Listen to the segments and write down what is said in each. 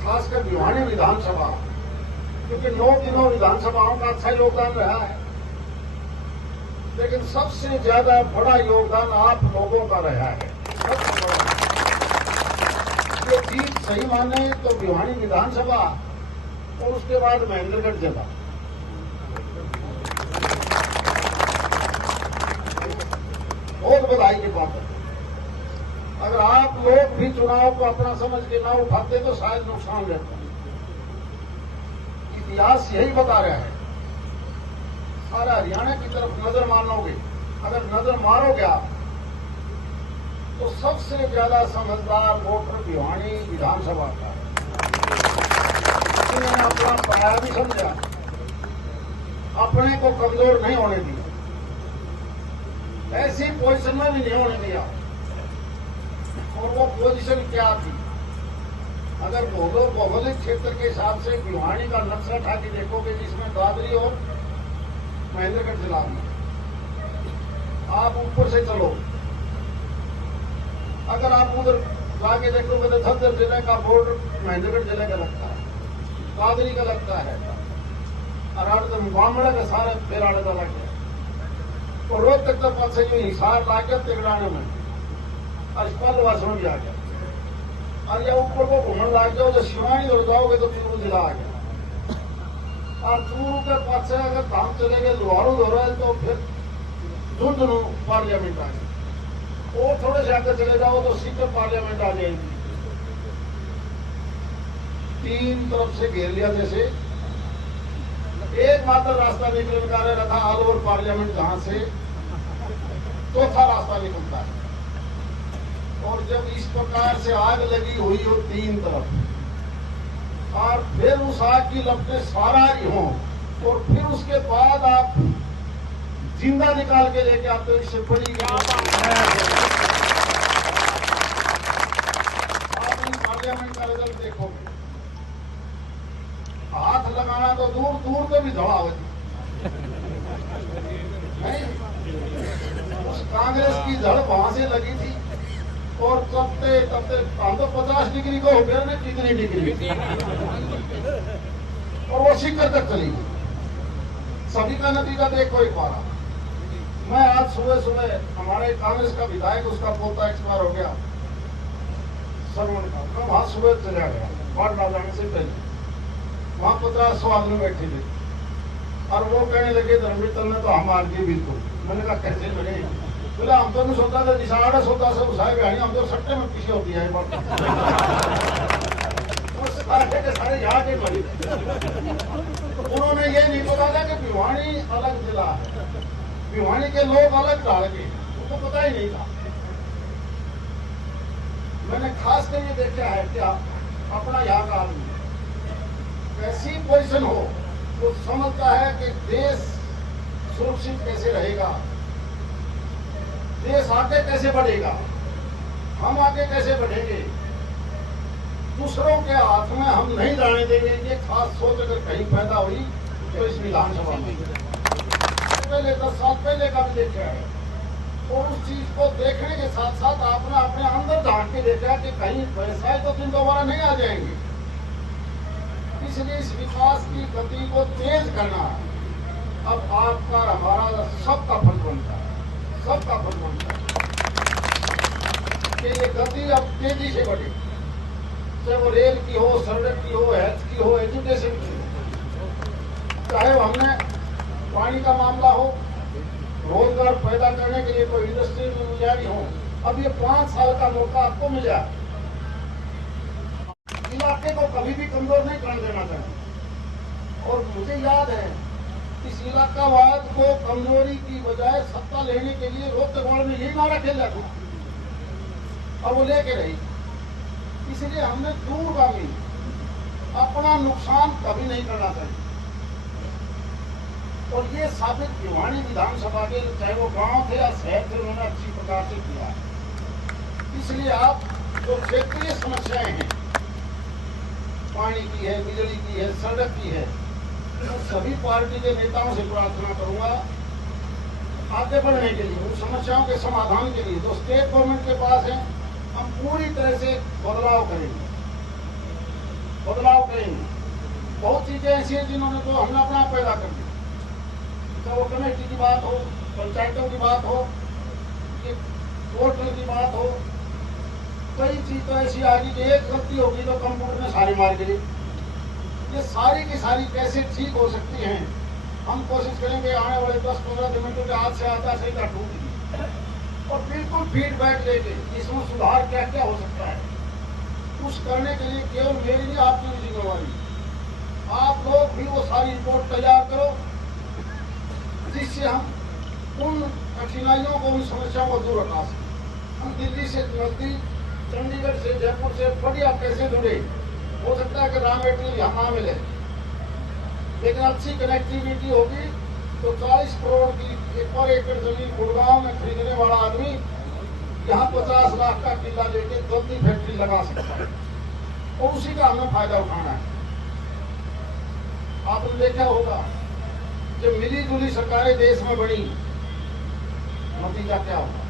खासकर भिवानी विधानसभा, क्योंकि 9 दिनों विधानसभाओं का अच्छा योगदान रहा है, लेकिन सबसे ज्यादा बड़ा योगदान आप लोगों का रहा है। सबसे बड़ा ये जीत सही माने तो भिवानी विधानसभा और उसके बाद महेंद्रगढ़ जिला। बहुत बधाई की बात है। अगर आप लोग भी चुनाव को अपना समझ के ना उठाते तो शायद नुकसान रहता। इतिहास यही बता रहा है। सारा हरियाणा की तरफ नजर मारोगे, अगर नजर मारोगे आप तो सबसे ज्यादा समझदार वोटर भिवानी विधानसभा का है। उन्होंने अपना पराया भी समझा, अपने को कमजोर नहीं होने दिया, ऐसी पोजीशन में भी नहीं होने दिया। और वो पोजीशन क्या थी? अगर भौगोलिक क्षेत्र के हिसाब से भिवानी का नक्शा उठा के देखोगे, जिसमें दादरी और महेंद्रगढ़ जिला में, आप ऊपर से चलो, अगर आप उधर जाके देखोगे तो झज्जर जिले का बॉर्डर महेंद्रगढ़ जिले का लगता है, दादरी का लगता है, और बामड़ा का सारा बेराड़े का लग गया, और रोहतक तक पास से जो हिसार ला गया तिगड़ाने में, अस्पताल वासों भी आ गया, और या ऊपर को घूमने लग जाओ तो शिवानी हो जाओगे तो चूरू जिला आ गया, और चूरू के पास से अगर काम चले गए लोहारू हो रहा है तो फिर झुंझुनू पार्लियामेंट आ गया, और थोड़े से आगे चले जाओ तो सीकर पार्लियामेंट आ जाएगी। 3 तरफ से घेर लिया। जैसे एकमात्र रास्ता निकलने का रहा था अलवर पार्लियामेंट, जहां से चौथा रास्ता निकलता है। और जब इस प्रकार से आग लगी हुई हो 3 तरफ, और फिर उस आग की लपटें सारा रही हो, और फिर उसके बाद आप जिंदा निकाल के लेके आते हो, इससे बड़ी आप इन पार्लियामेंट का रिजल्ट देखोगे, हाथ लगाना तो दूर दूर पे भी धड़ा होती नहीं। उस कांग्रेस की जड़ वहां से लगी थी, और तबते तबते हम तो 50 डिग्री को हो गया ना, कितनी डिग्री, और वो शिखर तक चली गई। सभी का नतीजा देखो एक बार। मैं आज सुबह सुबह हमारे कांग्रेस का विधायक, उसका पोता एक्सपायर हो गया सरवण का, मैं वहां सुबह चला गया बाढ़ ना जाने से पहले। वहां 1500 आदमी बैठे थे, और वो कहने लगे धर्मवीर में तो हम आ गए बिल्कुल। मैंने कहा कैसे बने? बोला हम तो नहीं सोचा था, निशाड़ा सोचा से उसाए भी हम तो सट्टे में पीछे होती है। सारे के सारे यहाँ के बने। उन्होंने ये नहीं पता था कि भिवानी अलग जिला है, भिवानी के लोग अलग ढाल के, उनको पता ही नहीं था। मैंने खास कर ये देखा है कि अपना यहाँ का आदमी कैसी पोजीशन हो, वो समझता है कि देश सुरक्षित कैसे रहेगा, देश आगे कैसे बढ़ेगा, हम आगे कैसे बढ़ेंगे, दूसरों के हाथ में हम नहीं जाने देंगे। ये खास सोच अगर कहीं पैदा हुई तो इस विधानसभा में पहले 10 साल पहले का भी देखा है, और उस चीज को देखने के साथ साथ आपने अपने अंदर झांक के देखा कि कहीं वैसा तो दिन दोबारा नहीं आ जाएंगे। इसलिए इस विकास की गति को तेज करना अब आपका हमारा सबका फर्ज बनता है, सबका फर्ज बनता है कि ये गति अब तेजी से बढ़े, चाहे वो रेल की हो, सड़क की हो, हेल्थ की हो, एजुकेशन की हो, चाहे वो हमने पानी का मामला हो, रोजगार पैदा करने के लिए कोई इंडस्ट्री में गुजारी हो। अब ये 5 साल का मौका आपको मिला, इलाके को कभी भी कमजोर नहीं करने देना चाहिए। और मुझे याद है इस इलाकावाद को कमजोरी की बजाय सत्ता लेने के लिए रोहतक में यही नारा खेला था, और वो लेके रही। इसलिए हमने दूरगामी अपना नुकसान कभी नहीं करना चाहिए। और ये साबित भिवानी विधानसभा के चाहे वो गांव थे या शहर थे, उन्होंने अच्छी प्रकार से किया है। इसलिए आप जो क्षेत्रीय समस्याएं हैं, पानी की है, बिजली की है, सड़क की है, तो सभी पार्टी के नेताओं से प्रार्थना करूंगा आगे बढ़ने के लिए, उन समस्याओं के समाधान के लिए जो स्टेट गवर्नमेंट के पास है, हम पूरी तरह से बदलाव करेंगे। बदलाव करेंगे। बहुत चीजें ऐसी हैं जिन्होंने तो हमने अपना पैदा कर दी, तो वो कमेटी की बात हो, पंचायतों की बात हो, ये पोर्टल की बात हो, कई चीज तो ऐसी आ गई कि एक गलती होगी तो कंप्यूटर ने सारी मार दी। ये सारी की सारी कैसे ठीक हो सकती हैं, हम कोशिश करेंगे आने वाले 10-15 मिनटों के हाथ से आधा सही का टूट और बिल्कुल फीडबैक लेके इसमें सुधार क्या क्या हो सकता है, उस करने के लिए केवल मेरी नहीं आपकी भी जिम्मेवारी। आप लोग भी वो सारी रिपोर्ट तैयार करो जिससे हम उन कठिनाइयों को, उन समस्याओं को दूर हटा सकें। हम दिल्ली से नजदीक, चंडीगढ़ से, जयपुर से बढ़िया कैसे जुड़े, हो सकता है कि रॉ मटेरियल यहाँ ना मिले, लेकिन अच्छी कनेक्टिविटी होगी तो 40 करोड़ की पर एकड़ जमीन गुड़गांव में खरीदने वाला आदमी यहाँ 50 लाख का किला लेके जल्दी फैक्ट्री लगा सकता है और उसी का हमें फायदा उठाना है। आपने देखा होगा जब मिली जुली सरकारें देश में बनी, नतीजा क्या होगा।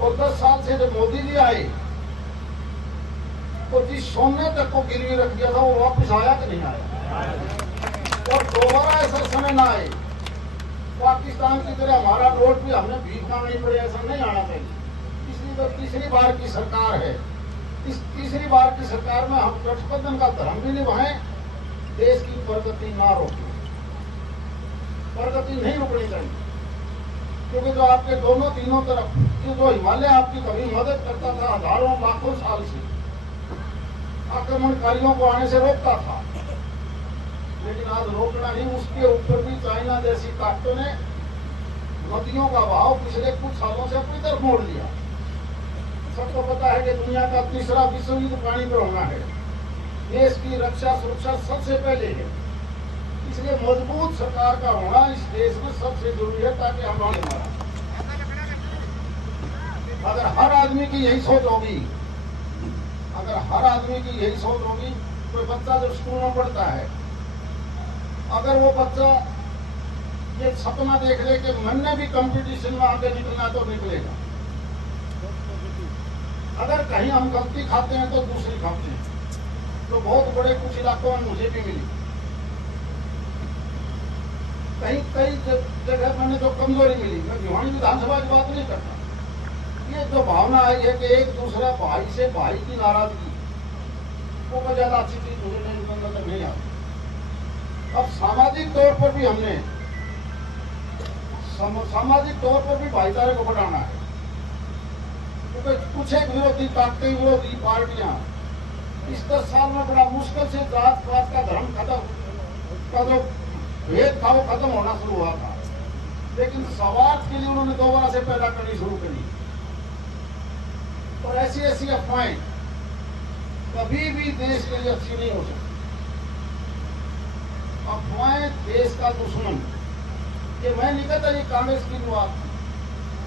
और 10 साल से जब मोदी जी आए तो जिस सोने तक को गिरवी रख दिया था वो वापस आया कि नहीं आया। और दोबारा ऐसा समय ना आए पाकिस्तान की तरह हमारा नोट भी हमने भीख मांगनी पड़े, ऐसा नहीं आना चाहिए। इसलिए तो तीसरी बार की सरकार है, इस तीसरी बार की सरकार में हम गठबंधन का धर्म भी निभाएं, देश की प्रगति ना रोकें। प्रगति नहीं रुकनी चाहिए, क्योंकि जो आपके दोनों तीनों तरफ जो हिमालय आपकी कभी मदद करता था हजारों लाखों साल से, आक्रमणकारियों को आने से रोकता था, लेकिन आज रोकना नहीं, उसके ऊपर भी चाइना जैसी ताकतों ने नदियों का बहाव पिछले कुछ सालों से अपनी तरफ मोड़ लिया। सबको पता है कि दुनिया का तीसरा विश्व युद्ध पानी पर होना है, देश की रक्षा सुरक्षा सबसे पहले है, इसलिए मजबूत सरकार का होना इस देश में सबसे जरूरी है ताकि हम आगे बढ़ें। अगर हर आदमी की यही सोच होगी, अगर हर आदमी की यही सोच होगी, कोई बच्चा जब स्कूल में पढ़ता है, अगर वो बच्चा ये सपना देख ले कि मैंने भी कंपटीशन में आगे निकलना, तो निकलेगा। अगर कहीं हम गलती खाते हैं तो दूसरी खाते हैं, तो बहुत बड़े कुछ इलाकों में मुझे भी मिली, कई जगह मैंने जो कमजोरी मिली। मैं भिवानी विधानसभा की बात नहीं करता, ये जो भावना आई है कि एक दूसरा भाई से भाई की नाराजगी, वो कोई ज्यादा अच्छी चीज मुझे नजर नहीं आती। अब सामाजिक तौर पर भी हमने सामाजिक तौर पर भी भाईचारे को बढ़ाना है, क्योंकि कुछ एक विरोधी ताकतें, विरोधी पार्टियां इस 10 साल में बड़ा मुश्किल से जात पात का धर्म खत्म का जो भेदभाव खत्म होना शुरू हुआ था, लेकिन स्वार्थ के लिए उन्होंने दोबारा से पैदा करनी शुरू करी। और ऐसी ऐसी अफवाहें कभी भी देश के लिए अच्छी नहीं हो सकती। अफवाहें देश का दुश्मन, ये मैं नहीं कहता ये कांग्रेस की बात,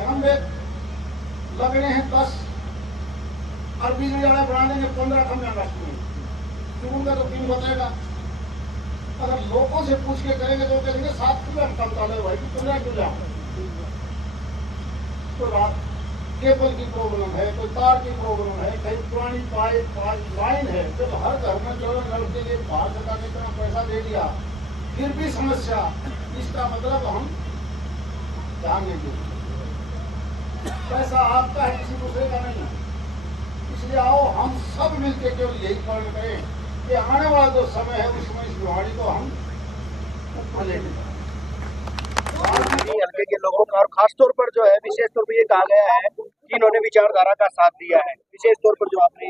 हम लगने हैं 10 और बिजली वाले बना देंगे 15 कम क्यों उनका तो क्यों बताएगा। अगर लोगों से पूछ के करेंगे तो कहेंगे 7 किलो हम कम डाले भाई, 15 क्यों जाओ। तो रात केबल की प्रॉब्लम है, कोई तार की प्रॉब्लम है, कहीं पुरानी पाइप लाइन है, जब हर घर में जो नल के लिए बाहर सरकार ने इतना पैसा दे दिया फिर भी समस्या, इसका मतलब हम ध्यान नहीं देंगे। पैसा आपका है, किसी दूसरे का नहीं है। इसलिए आओ हम सब मिलकर केवल यही काम करें कि आने वाला जो समय है उसमें इस बीमारी को हम ऊपर ले जाए। हल्के के लोगों का और खासतौर पर जो है विशेष तौर पर ये कहा गया है कि इन्होंने विचारधारा का साथ दिया है, विशेष तौर पर जो आपने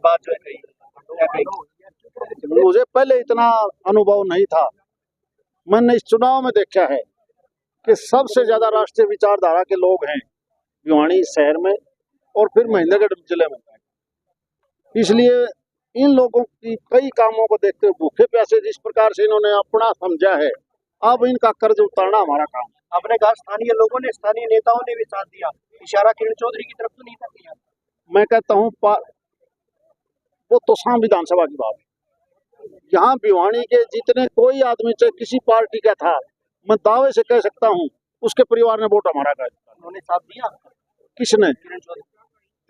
बात जो है कही। मुझे पहले इतना अनुभव नहीं था, मैंने इस चुनाव में देखा है कि सबसे ज्यादा राष्ट्रीय विचारधारा के लोग हैं भिवानी शहर में और फिर महेंद्रगढ़ जिले में। इसलिए इन लोगों की कई कामों को देखते हुए भूखे प्यासे जिस प्रकार से इन्होंने अपना समझा है, अब इनका कर्ज उतारना हमारा काम है। आपने कहा स्थानीय लोगों ने, स्थानीय नेताओं ने भी साथ दिया, इशारा किरण चौधरी की तरफ तो नहीं था किया। मैं कहता हूँ वो तो शाम विधानसभा की बात है। यहाँ भिवानी के जितने कोई आदमी चाहे किसी पार्टी का था, मैं दावे से कह सकता हूँ उसके परिवार ने वोट हमारा कर दिया। उन्होंने साथ दिया। किसने? किरण चौधरी।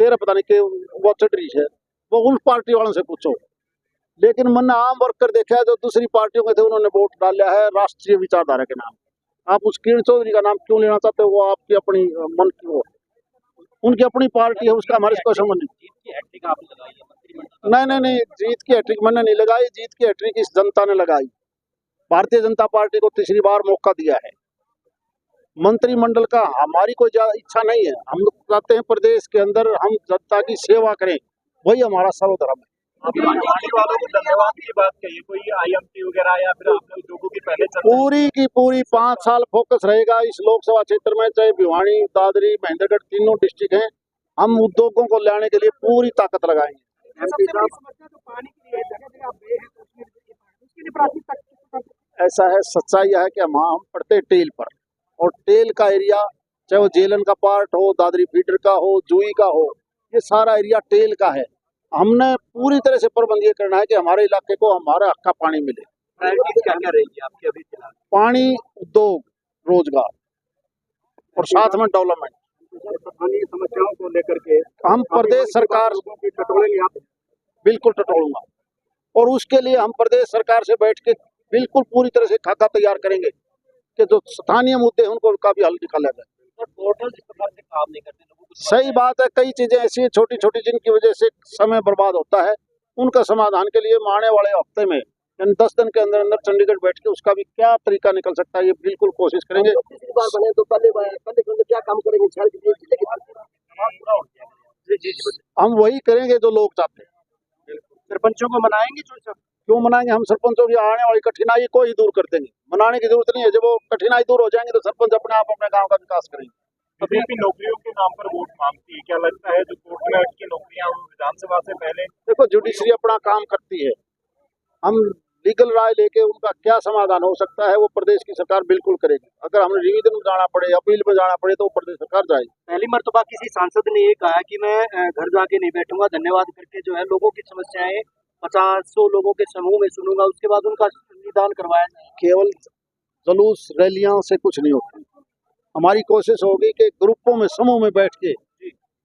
तेरा पता नहीं कि वो चटरी है, वो उन पार्टी वालों से पूछो। लेकिन मैंने आम वर्कर देखा है जो दूसरी पार्टियों के थे, उन्होंने वोट डाला है राष्ट्रीय विचारधारा के नाम। आप उस किरण चौधरी का नाम क्यों लेना चाहते हो? वो आपकी अपनी मन की हो, उनकी अपनी पार्टी है, उसका हमारे कोई संबंध नहीं। जीत की हैट्रिक आपने लगाई है मंत्रिमंडल नहीं नहीं नहीं, जीत की हैट्रिक मैंने नहीं लगाई, जीत की हैट्रिक इस जनता ने लगाई। भारतीय जनता पार्टी को तीसरी बार मौका दिया है। मंत्रिमंडल का हमारी कोई ज्यादा इच्छा नहीं है। हम लोग चाहते हैं प्रदेश के अंदर हम जनता की सेवा करें, वही हमारा सर्वधर्म है। भिवानी वालों को धन्यवाद की बात कही, कोई IMT वगैरह या फिर आपने उद्योगों की पहले चर्चा पूरी की पूरी 5 साल फोकस रहेगा इस लोकसभा क्षेत्र में, चाहे भिवानी, दादरी, महेंद्रगढ़ तीनों डिस्ट्रिक्ट हैं, हम उद्योगों को लाने के लिए पूरी ताकत लगाएंगे। सबसे बड़ी समस्या तो पानी की है, जगह जगह बे है, उसके लिए प्राथमिकता ऐसा है, सच्चाई है कि हम पड़ते टेल पर, और टेल का एरिया चाहे वो जेलन का पार्ट हो, दादरी फीडर का हो, जुई का हो, ये सारा एरिया टेल का है। हमने पूरी तरह से प्रबंध ये करना है कि हमारे इलाके को हमारा हक का पानी मिले। क्या क्या रहेगी आपकी अभी फिलहाल? पानी, उद्योग, रोजगार और साथ में डेवलपमेंट। स्थानीय समस्याओं को लेकर के हम प्रदेश सरकार बिल्कुल टटोलूंगा, और उसके लिए हम प्रदेश सरकार से बैठ के बिल्कुल पूरी तरह से खाका तैयार करेंगे कि जो स्थानीय मुद्दे हैं उनको का भी हल निकाला जाए। टोटल जिस प्रकार से काम नहीं करते लोगों को, सही बात है, कई चीजें ऐसी है छोटी छोटी जिनकी वजह से समय बर्बाद होता है, उनका समाधान के लिए आने वाले हफ्ते में यानी 10 दिन के अंदर अंदर चंडीगढ़ बैठ के उसका भी क्या तरीका निकल सकता है ये बिल्कुल कोशिश करेंगे। बने तो पहले क्या काम करेंगे? हम वही करेंगे जो लोग चाहते हैं। सरपंचों को मनाएंगे चुनाव? क्यों मनाएंगे? हम सरपंचों की आने वाली कठिनाई को ही दूर कर देंगे, मनाने की जरूरत नहीं है। जब वो कठिनाई दूर हो जाएंगे तो सरपंच अपने आप अपने गांव का विकास करेंगे। बीजेपी नौकरियों के नाम पर वोट मांगती है, क्या लगता है जो कोर्ट में अटकी नौकरियां विधानसभा से पहले? देखो, जुडिशरी अपना काम करती है, हम लीगल राय लेके उनका क्या समाधान हो सकता है वो प्रदेश की सरकार बिल्कुल करेगी। अगर हमें रिवीजन में जाना पड़े, अपील में जाना पड़े तो प्रदेश सरकार जाएगी। पहली मर्तबा किसी सांसद ने ये कहा कि मैं घर जाके नहीं बैठूंगा, धन्यवाद करके जो है लोगों की समस्याएं 50-100 लोगों के समूह में सुनूंगा, उसके बाद उनका निदान करवाया जाए। केवल जुलूस रैलियां से कुछ नहीं होता। हमारी कोशिश होगी कि ग्रुपों में, समूह में बैठ के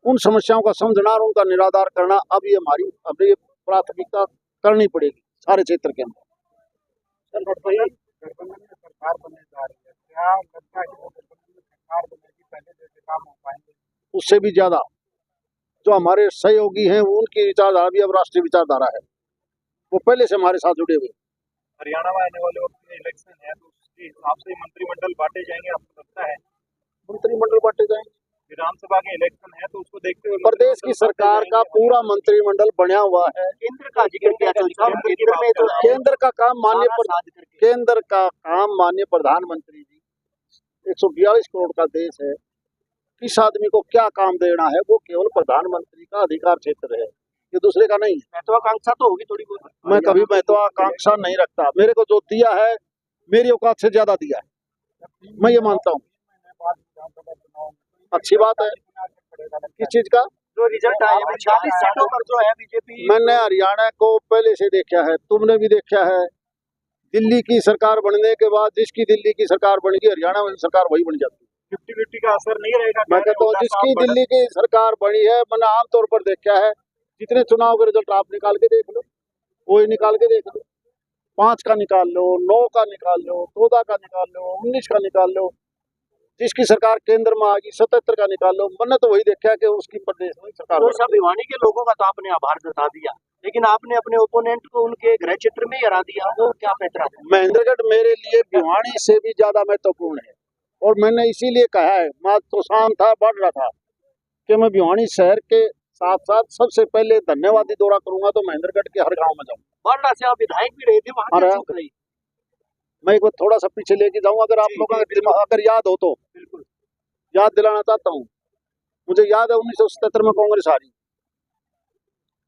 उन समस्याओं का समझना और उनका निराधार करना अब ये हमारी प्राथमिकता करनी पड़ेगी सारे क्षेत्र के अंदर। सरकार बनने जा रही है, क्या लगता है कि वो सरकार बनेगी पहले जैसे काम हो पाएंगे? उससे भी ज्यादा जो हमारे सहयोगी हैं उनकी विचारधारा भी अब राष्ट्रीय विचारधारा है, वो पहले से हमारे साथ जुड़े हुए। हरियाणा में आने वाले वक्त में इलेक्शन है तो उसके हिसाब से मंत्रिमंडल बांटे जाएंगे, आपको लगता है? मंत्रिमंडल बांटे जाएंगे। विधानसभा के इलेक्शन है तो उसको देखते हुए प्रदेश की सरकार का पूरा मंत्रिमंडल बना हुआ है। केंद्र का जिक्र किया था, केंद्र में तो केंद्र का काम केंद्र का काम माननीय प्रधानमंत्री जी, 142 करोड़ का देश है, किस आदमी को क्या काम देना है वो केवल प्रधानमंत्री का अधिकार क्षेत्र है, ये दूसरे का नहीं है। महत्वाकांक्षा तो होगी थोड़ी बहुत। मैं कभी महत्वाकांक्षा नहीं रखता, मेरे को जो दिया है मेरी औकात से ज्यादा दिया है, मैं ये मानता हूँ। अच्छी बात है। किस चीज का? जो रिजल्ट आया है 46 सीटों पर जो है बीजेपी। मैंने हरियाणा को पहले से देखा है, तुमने भी देखा है। दिल्ली की सरकार बनने के बाद जिसकी दिल्ली की सरकार बनेगी, हरियाणा में सरकार वही बन जाती है। 50-50 का असर नहीं रहेगा? मैं कहता हूँ जिसकी दिल्ली की सरकार बनी है, मैंने आमतौर पर देखा है, जितने चुनाव के रिजल्ट आप निकाल के देख लो, वही निकाल के देख लो, 5 का निकाल लो, 9 का निकाल लो, 14 का निकाल लो, 19 का निकाल लो, जिसकी सरकार केंद्र में आ गई 77 का निकाल लो, मैंने तो वही देखा कि उसकी प्रदेश में सरकार। तो सब भिवानी के लोगों का तो आपने आभार जता दिया, लेकिन आपने अपने ओपोनेंट को उनके गृह क्षेत्र में ही हरा दिया, वो क्या बेहतर है? महेंद्रगढ़ मेरे लिए भिवानी से भी ज्यादा महत्वपूर्ण है, और मैंने इसीलिए कहा है, मैं तो शाम था, बढ़ रहा था कि मैं भिवानी शहर के साथ साथ सबसे पहले धन्यवादी दौरा करूंगा तो महेंद्रगढ़ के हर गांव में जाऊंगा। बढ़ से आप विधायक भी रहे थे, वहाँ क्या चूक रही? मैं एक बार थोड़ा सा पीछे लेके जाऊं, अगर आप लोगों का अगर याद हो तो बिल्कुल याद दिलाना चाहता हूं। मुझे याद है 1977 में कांग्रेस हारी,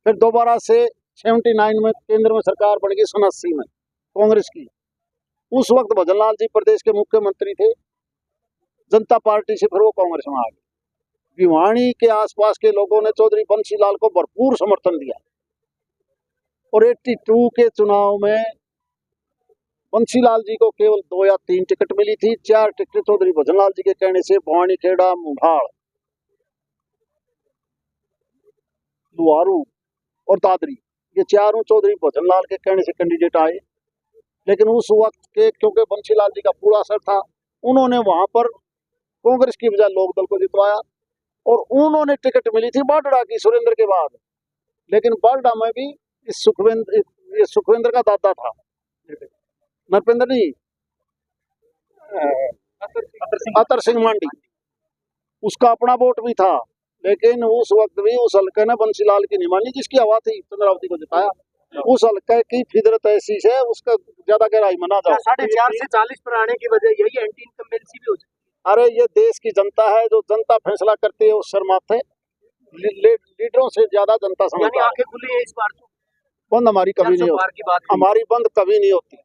फिर दोबारा से 79 में केंद्र में सरकार बन गई, 80 में कांग्रेस की। उस वक्त भजनलाल जी प्रदेश के मुख्यमंत्री थे, जनता पार्टी से फिर वो कांग्रेस में आ गए। भिवानी के आसपास के लोगों ने चौधरी बंसीलाल को भरपूर समर्थन दिया, और 82 के चुनाव में बंसीलाल जी को केवल 2 या 3 टिकट मिली थी। 4 टिकट चौधरी भजनलाल जी के कहने से भवानी खेड़ा, मुंडाल, लुहारू और दादरी, ये चारों चौधरी भजनलाल के कहने से कैंडिडेट आए, लेकिन उस वक्त के क्योंकि बंशीलाल जी का पूरा असर था, उन्होंने वहां पर कांग्रेस की बजाय लोकदल को जितवाया और उन्होंने टिकट मिली थी बाडड़ा की सुरेंद्र के बाद। लेकिन बाडड़ा में भी ये सुखविंदर का दादा था, नरपेंद्र नहीं, अतर सिंह मांडी, उसका अपना वोट भी था। लेकिन उस वक्त भी उस हल्के ने बंशीलाल की नहीं मानी, जिसकी हवा थी चंद्रावती को जिताया। उस हल्के की फितरत ऐसी है, उसका ज्यादा गहराई मना जाओ। 4.5 से 40 पर आने की वजह यही एंटी इनकम्बेंसी भी हो सकती अरे ये देश की जनता है, जो जनता फैसला करती है उस शर्माते लीडरों से ज्यादा जनता है, यानी समझता है। आंखें खुली है इस बार तो। बंद हमारी कभी नहीं होती, की बात हमारी बंद कभी नहीं होती।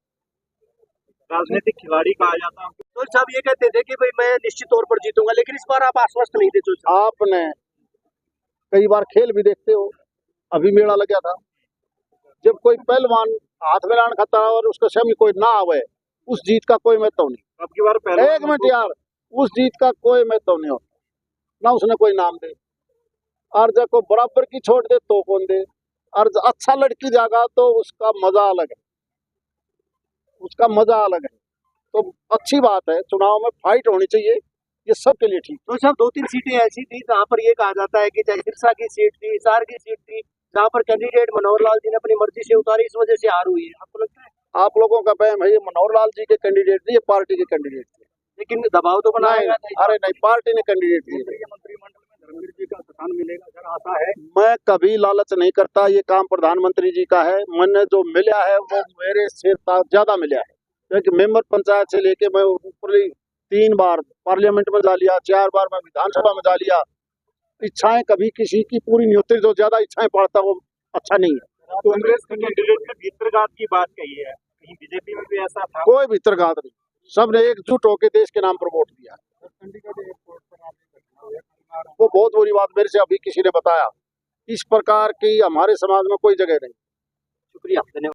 राजनीतिक खिलाड़ी कहा जाता है। तो साहब ये कहते थे कि भाई मैं निश्चित तौर पर जीतूंगा, लेकिन इस बार आप आश्वस्त नहीं थे। तो आपने कई बार खेल भी देखते हो, अभी मेला लगा था, जब कोई पहलवान हाथ में लान खाता और उसके सामने कोई ना आवे, उस जीत का कोई महत्व नहीं। अब की बार पहले एक मिनट यार, उस जीत का कोई महत्व नहीं होता, ना उसने कोई नाम दे, और जब को बराबर की छोड़ दे तो कौन दे, और अच्छा लड़की जागा तो उसका मजा अलग है, उसका मजा अलग है। तो अच्छी बात है, चुनाव में फाइट होनी चाहिए, ये सबके लिए ठीक। तो साहब 2-3 सीटें ऐसी थी जहाँ पर ये कहा जाता है कि चाहे सिरसा की सीट थी, हिसार की सीट थी, जहाँ पर कैंडिडेट मनोहर लाल जी ने अपनी मर्जी से उतारी, इस वजह से हार हुई है। आपको लगता है? आप लोगों का वहम है, ये मनोहर लाल जी के कैंडिडेट नहीं, ये पार्टी के कैंडिडेट थे। लेकिन दबाव तो बनाया गया था। अरे नहीं, पार्टी ने कैंडिडेट दिए। मंत्रिमंडल में धर्मवीर जी का स्थान मिलेगा, अगर आता है। मैं कभी लालच नहीं करता, ये काम प्रधानमंत्री जी का है। मैंने जो मिला है वो मेरे से ज्यादा मिला है, क्योंकि मेंबर पंचायत से लेके मैं ऊपरी 3 बार पार्लियामेंट में जा लिया, 4 बार मैं विधानसभा में जा लिया। इच्छाएं कभी किसी की पूरी नहीं होती, जो ज्यादा इच्छाएं पड़ता वो अच्छा नहीं है। कांग्रेस के कैंडिडेट ने भीतरघात की बात कही है, कहीं बीजेपी में भी ऐसा था? कोई भीतरघात नहीं, सबने एकजुट होकर देश के नाम पर वोट दिया। वो बहुत बुरी बात मेरे से अभी किसी ने बताया, इस प्रकार की हमारे समाज में कोई जगह नहीं। शुक्रिया, धन्यवाद।